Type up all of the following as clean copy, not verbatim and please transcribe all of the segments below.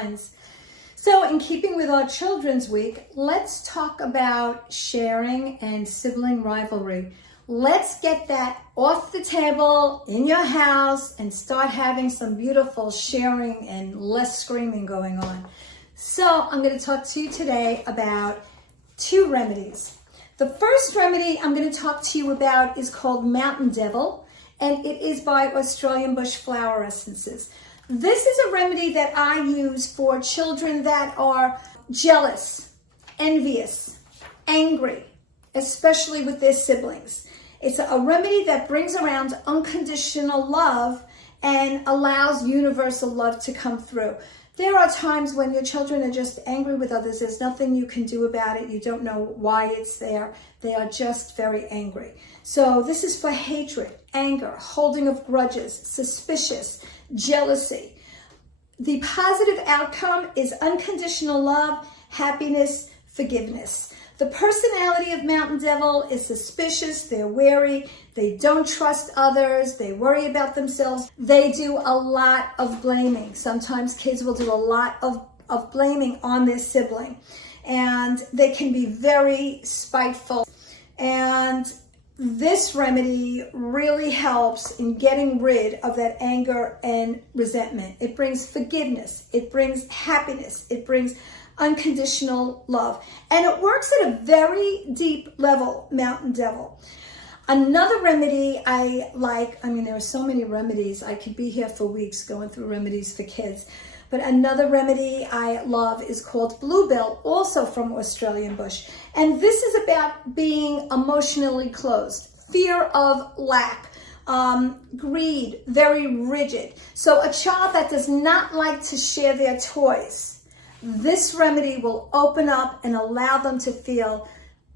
minds. So in keeping with our Children's Week, let's talk about sharing and sibling rivalry. Let's get that off the table in your house and start having some beautiful sharing and less screaming going on. So I'm going to talk to you today about 2 remedies. The first remedy I'm going to talk to you about is called Mountain Devil, and it is by Australian Bush Flower Essences. This is a remedy that I use for children that are jealous, envious, angry, especially with their siblings. It's a remedy that brings around unconditional love and allows universal love to come through. There are times when your children are just angry with others. There's nothing you can do about it. You don't know why it's there. They are just very angry. So this is for hatred, anger, holding of grudges, suspicious, jealousy. The positive outcome is unconditional love, happiness, forgiveness. The personality of Mountain Devil is suspicious, they're wary, they don't trust others, they worry about themselves. They do a lot of blaming. Sometimes kids will do a lot of blaming on their sibling. And they can be very spiteful. And this remedy really helps in getting rid of that anger and resentment. It brings forgiveness, it brings happiness, it brings unconditional love. And it works at a very deep level, Mountain Devil. Another remedy I like, there are so many remedies. I could be here for weeks going through remedies for kids. But another remedy I love is called Bluebell, also from Australian Bush. And this is about being emotionally closed, fear of lack, greed, very rigid. So a child that does not like to share their toys, this remedy will open up and allow them to feel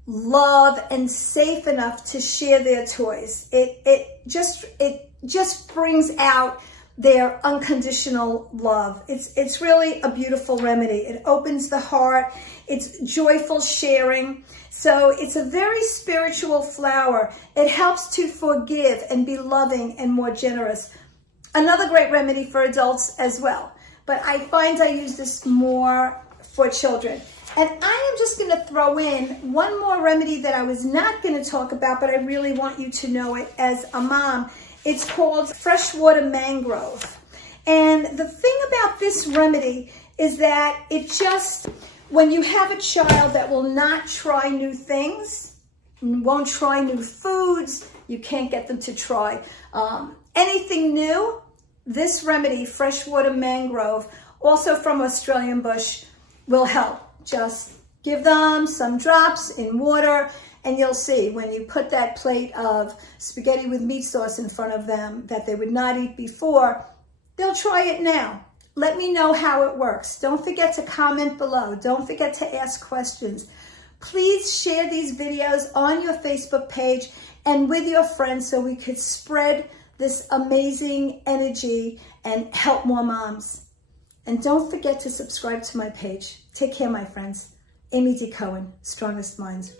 love and safe enough to share their toys. It just brings out their unconditional love. It's really a beautiful remedy. It opens the heart. It's joyful sharing. So it's a very spiritual flower. It helps to forgive and be loving and more generous. Another great remedy for adults as well. But I find I use this more for children. And I am just going to throw in one more remedy that I was not going to talk about, but I really want you to know it as a mom. It's called freshwater mangrove. And the thing about this remedy is that it just, when you have a child that will not try new things, won't try new foods, you can't get them to try anything new, this remedy, freshwater mangrove, also from Australian Bush, will help. Just give them some drops in water, and you'll see when you put that plate of spaghetti with meat sauce in front of them that they would not eat before, they'll try it now. Let me know how it works. Don't forget to comment below. Don't forget to ask questions. Please share these videos on your Facebook page and with your friends so we could spread this amazing energy and help more moms. And don't forget to subscribe to my page. Take care, my friends. Amy D. Cohen, Strongest Minds.